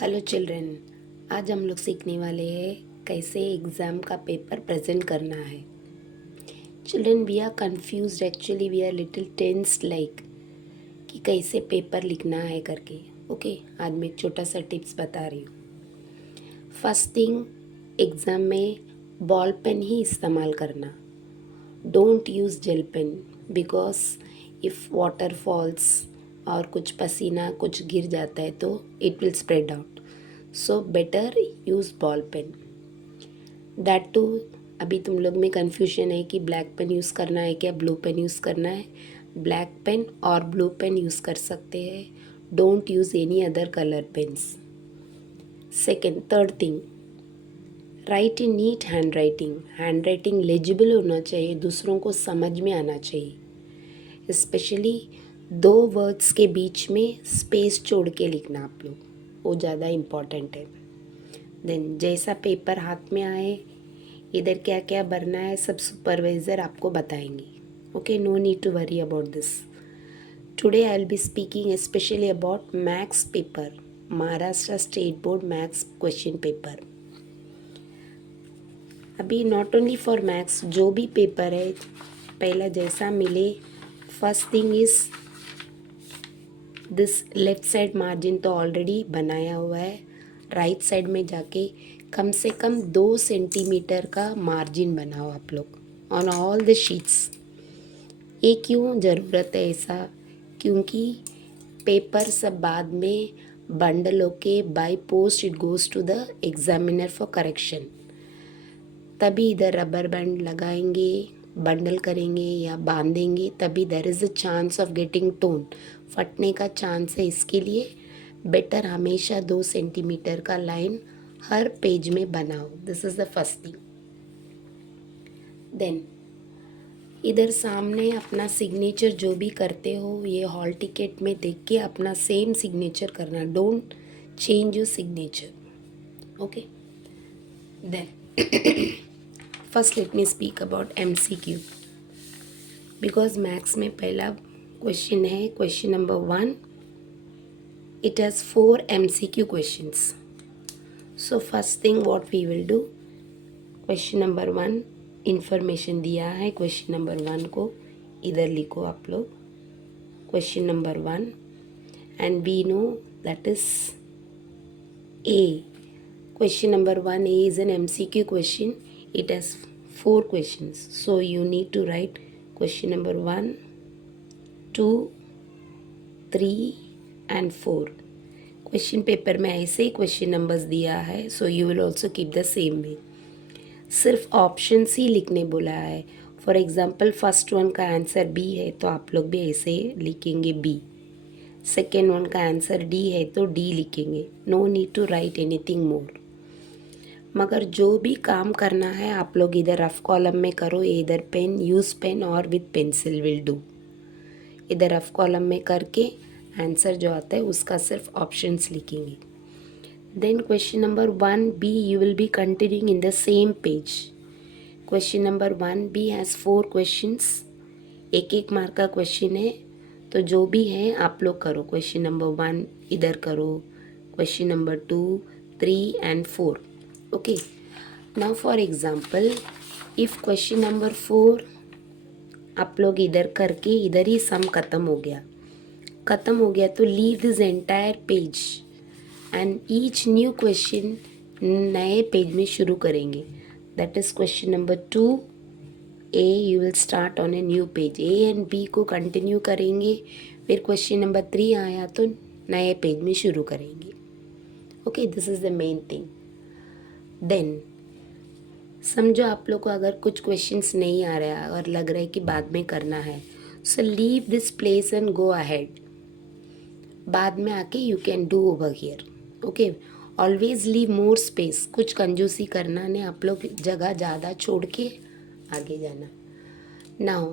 Hello children, आज हम लोग सीखने वाले हैं कैसे एग्ज़ाम का पेपर प्रेजेंट करना है। Children, we are confused, actually we are little tensed like कि कैसे पेपर लिखना है करके। ओके, आज मैं एक छोटा सा टिप्स बता रही हूँ। फर्स्ट थिंग, एग्ज़ाम में बॉल पेन ही इस्तेमाल करना। Don't use gel pen because if water falls और कुछ पसीना कुछ गिर जाता है तो it will spread out. So better use ball pen. That too, अभी तुम लोग में कन्फ्यूजन है कि ब्लैक पेन यूज़ करना है क्या ब्लू पेन यूज़ करना है। ब्लैक पेन और ब्लू पेन यूज़ कर सकते हैं। Don't use any other colour pens. Second, third thing, write in neat handwriting. Handwriting legible होना चाहिए, दूसरों को समझ में आना चाहिए। स्पेशली दो वर्ड्स के बीच में स्पेस छोड़ के लिखना आप लोग, वो ज़्यादा इम्पॉर्टेंट है। देन जैसा पेपर हाथ में आए, इधर क्या क्या भरना है सब सुपरवाइज़र आपको बताएंगे। Okay, no need to worry about this. Today I will be speaking specially about maths paper, Maharashtra state board maths question paper. अभी नॉट ओनली फॉर मैथ्स, जो भी पेपर है पहला जैसा मिले, first thing is this left side margin तो already बनाया हुआ है। राइट साइड में जाके कम से कम 2 सेंटीमीटर का मार्जिन बनाओ आप लोग ऑन ऑल द शीट्स। ये क्यों ज़रूरत है ऐसा? क्योंकि पेपर सब बाद में बंडल होके by post it goes to the examiner for correction. तभी इधर रबर बैंड लगाएंगे, बंडल करेंगे या बांधेंगे, तभी there is a chance of getting tone, फटने का चांस है। इसके लिए बेटर हमेशा 2 सेंटीमीटर का लाइन हर पेज में बनाओ। This is the first thing. Then इधर सामने अपना सिग्नेचर जो भी करते हो, ये हॉल टिकट में देख के अपना सेम सिग्नेचर करना। Don't change your signature. Okay, then first let me speak about MCQ, because maths में पहला क्वेश्चन है question number 1। It has 4 MCQ questions. So first thing what we will do, question number 1 information दिया है। Question number 1 को इधर लिखो आप लोग, question number 1, and we know that is A. Question number 1A is an MCQ question. It has 4 questions. So you need to write question number 1, 2, 3 and 4. Question paper में ऐसे ही क्वेश्चन नंबर्स दिया है, so you will also keep the same way. सिर्फ options ही लिखने बोला है। फॉर एग्जाम्पल फर्स्ट वन का आंसर बी है तो आप लोग भी ऐसे लिखेंगे बी। सेकेंड वन का आंसर डी है तो डी लिखेंगे। No need to write anything more. मगर जो भी काम करना है आप लोग इधर रफ कॉलम में करो, इधर पेन यूज़ पेन और विद पेंसिल विल डू। इधर रफ कॉलम में करके आंसर जो आता है उसका सिर्फ ऑप्शंस लिखेंगे। Then question number 1B you will be continuing in the same page. Question number 1B has 4 questions, एक एक मार्क का क्वेश्चन है, तो जो भी है आप लोग करो। क्वेश्चन नंबर 1 इधर करो, question number 2, 3 and 4। Okay, now for example if question number 4 आप लोग इधर करके इधर ही सम ख़त्म हो गया तो leave this entire page and each new question नए पेज में शुरू करेंगे। That is question number 2A you will start on a new page. A and B को कंटिन्यू करेंगे, फिर क्वेश्चन नंबर 3 आया तो नए पेज में शुरू करेंगे। Okay, this is the main thing. Then समझो आप लोग को अगर कुछ क्वेश्चंस नहीं आ रहा है और लग रहा है कि बाद में करना है, so leave this place and go ahead. बाद में आके you can do over here. Okay, always leave more space. कुछ कंजूसी करना नहीं, आप लोग जगह ज़्यादा छोड़ के आगे जाना। Now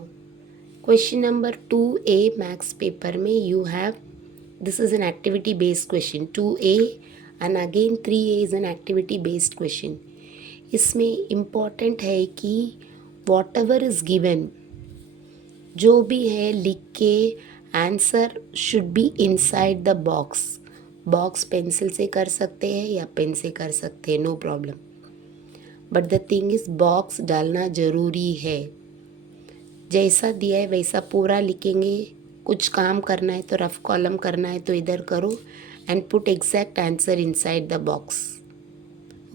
question number 2A maths paper में you have, this is an activity based question. 2A and again 3A is an activity based question. इसमें इम्पॉर्टेंट है कि वॉट एवर इज़ गिवन, जो भी है लिख के answer should be inside the box. Box pencil से कर सकते हैं या पेन से कर सकते हैं, no problem, but the thing is box डालना ज़रूरी है। जैसा दिया है वैसा पूरा लिखेंगे। कुछ काम करना है तो रफ कॉलम करना है तो इधर करो and put exact answer inside the box.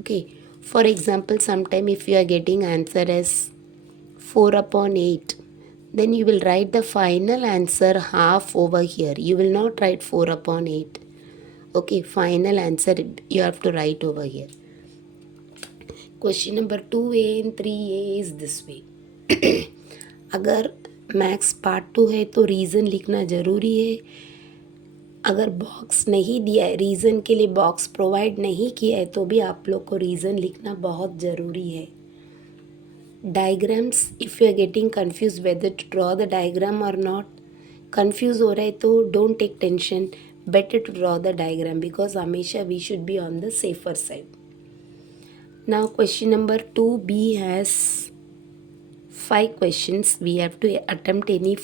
Okay, for example sometime if you are getting answer as 4/8, then you will write the final answer half over here. You will not write 4/8. Okay, final answer you have to write over here. Question number 2a and 3a is this way. अगर maths part 2 है तो reason लिखना ज़रूरी है। अगर box नहीं दिया है, रीज़न के लिए बॉक्स प्रोवाइड नहीं किया है, तो भी आप लोग को रीज़न लिखना बहुत ज़रूरी है। Diagrams, if you are getting confuse whether to draw the diagram और नॉट, कंफ्यूज हो रहे तो don't take tension, better to draw the diagram because हमेशा we should be on the safer side. Now question number 2b has 5 questions. We have to attempt any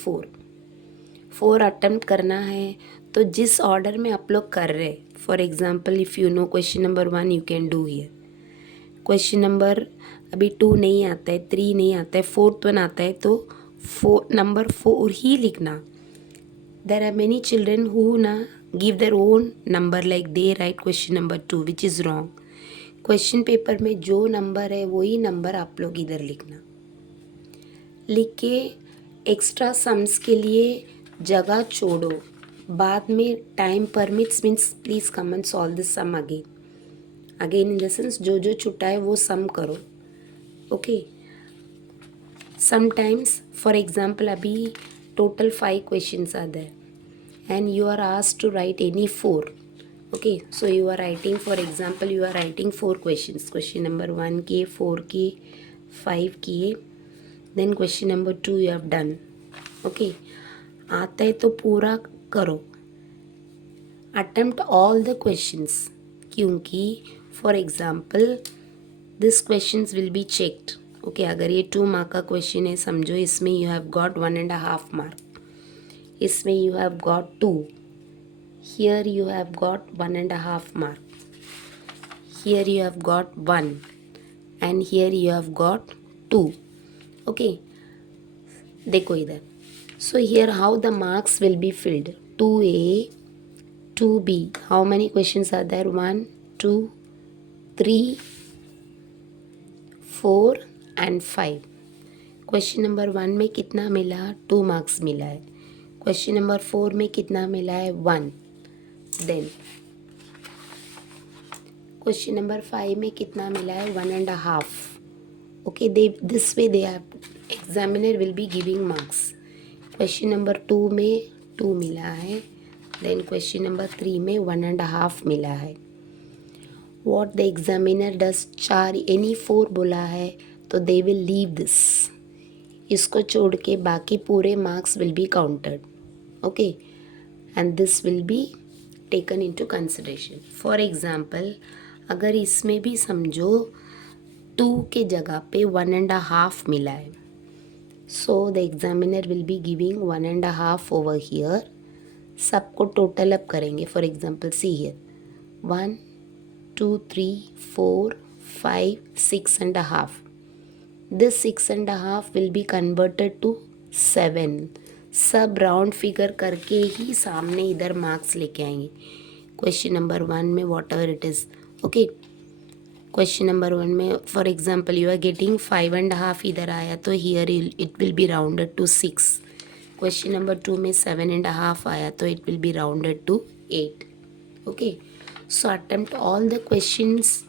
4 attempt करना है। तो जिस order में आप लोग कर रहे, for example if you know question number 1 you can do here, question number अभी 2 नहीं आता है, 3 नहीं आता है, 4th वन आता है, तो नंबर 4 ही लिखना। There are many children who ना give their own number like they write question number 2 which is wrong. Question paper में जो नंबर है वही नंबर आप लोग इधर लिखना। लिख के एक्स्ट्रा सम्स के लिए जगह छोड़ो, बाद में time permits means please come and solve this sum again in the sense जो जो छुट्टा है वो सम करो। ओके, समटाइम्स फॉर एग्जाम्पल अभी total 5 questions are there and you are asked to write any 4। Okay, so you are writing for example you are writing 4 questions, question number 1 किए, 4 किए, 5 किए, then question number 2 you have done. Okay, आता है तो पूरा करो, attempt all the questions, क्योंकि for example this questions will be checked. Okay, अगर ये 2 मार्क का क्वेश्चन है, समझो इसमें यू हैव गॉट 1.5 मार्क, इसमें you have got 2, here you have got 1.5 mark, here you have got 1 and here you have got 2। Okay, देखो इधर, so here how the marks will be filled, 2a 2b, how many questions are there, 1 2 3 4 and 5। Question number 1 में कितना मिला, 2 marks मिला है। Question number 4 में कितना मिला है, 1। देन क्वेश्चन नंबर 5 में कितना मिला है, 1.5। Okay, they this way they have examiner will be giving marks. Question number 2 में 2 मिला है, देन क्वेश्चन नंबर 3 में 1.5 मिला है। What the examiner does, 4 any 4 बोला है तो दे विल लीव दिस, इसको छोड़ के बाकी पूरे marks will be counted. Okay, and this will be taken into consideration. For example अगर इसमें भी समझो 2 के जगह पे 1.5 मिला है, so the examiner will be giving 1.5 over here, सबको टोटल अप करेंगे। For example see here 1 2 3 4 5 6.5, this 6.5 will be converted to 7। सब राउंड फिगर करके ही सामने इधर मार्क्स लेके आएंगे। क्वेश्चन नंबर 1 में whatever it is. Okay, question number 1 में for example you are getting 5.5 इधर आया तो here it will be rounded to 6। Question number 2 में 7.5 आया तो it will be rounded to 8। Okay, so attempt all the questions.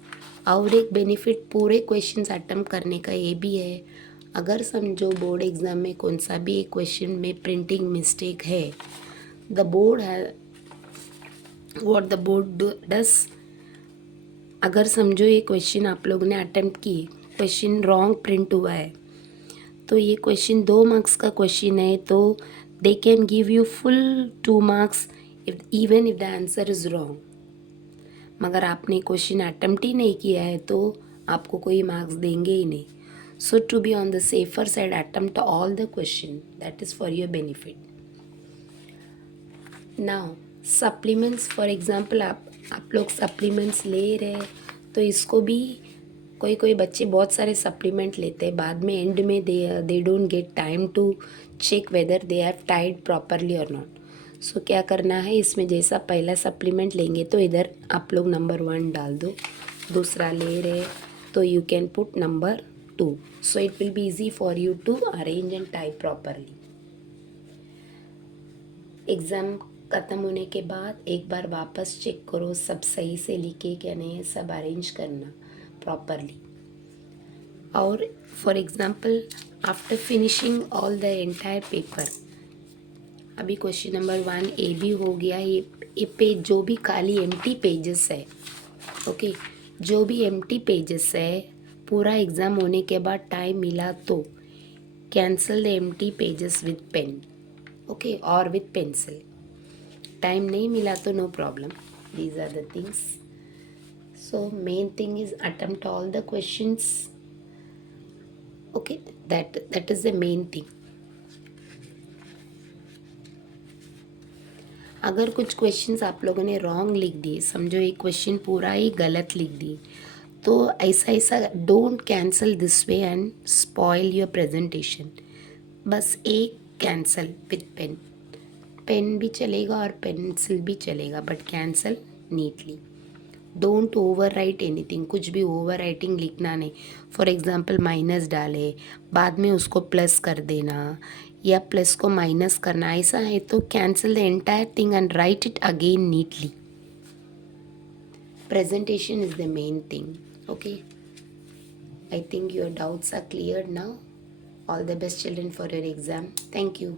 और एक benefit पूरे क्वेश्चंस अटेम्प्ट करने का ये भी है, अगर समझो बोर्ड एग्ज़ाम में कौन सा भी एक क्वेश्चन में प्रिंटिंग मिस्टेक है, द बोर्ड है व्हाट द बोर्ड डस, अगर समझो ये क्वेश्चन आप लोगों ने अटेम्प्ट किए, क्वेश्चन रॉन्ग प्रिंट हुआ है, तो ये क्वेश्चन 2 मार्क्स का क्वेश्चन है तो they can give you full 2 marks even if the answer is wrong. मगर आपने क्वेश्चन अटेम्प्ट ही नहीं किया है तो आपको कोई मार्क्स देंगे ही नहीं। So to be on the safer side attempt all the question, that is for your benefit. Now supplements, for example आप आप लोग सप्लीमेंट्स ले रहे तो इसको भी कोई कोई बच्चे बहुत सारे सप्लीमेंट लेते हैं, बाद में एंड में they don't get time to check whether they have tied properly और नॉट। सो क्या करना है, इसमें जैसा पहला सप्लीमेंट लेंगे तो इधर आप लोग नंबर 1 डाल दो, दूसरा ले रहे तो you can put number 2, so it will be easy for you to arrange and type properly. Exam ख़त्म होने के बाद एक बार वापस चेक करो सब सही से लिखे क्या नहीं है, सब अरेंज करना प्रॉपरली। और for example after finishing all the entire paper, अभी क्वेश्चन नंबर 1 ए भी हो गया, ये पेज जो भी खाली एम्प्टी पेजेस है, ओके, जो भी एम्प्टी पेजेस है पूरा एग्ज़ाम होने के बाद टाइम मिला तो cancel the empty pages with pen, okay, और विद पेंसिल। टाइम नहीं मिला तो no problem, these are the things. So main thing is attempt all the questions, okay, that is the main thing. अगर कुछ questions आप लोगों ने wrong लिख दिए, समझो एक क्वेश्चन पूरा ही गलत लिख दिए, तो ऐसा don't cancel this way and spoil your presentation. बस एक कैंसल विथ पेन, पेन भी चलेगा और पेंसिल भी चलेगा, but cancel neatly. Don't over right anything, कुछ भी ओवर राइटिंग लिखना नहीं। फॉर एग्ज़ाम्पल माइनस डाले, बाद में उसको प्लस कर देना या प्लस को माइनस करना, ऐसा है तो cancel the entire thing and right it again neatly. Presentation is the main thing, okay? I think your doubts are cleared now. All the best children for your exam. Thank you.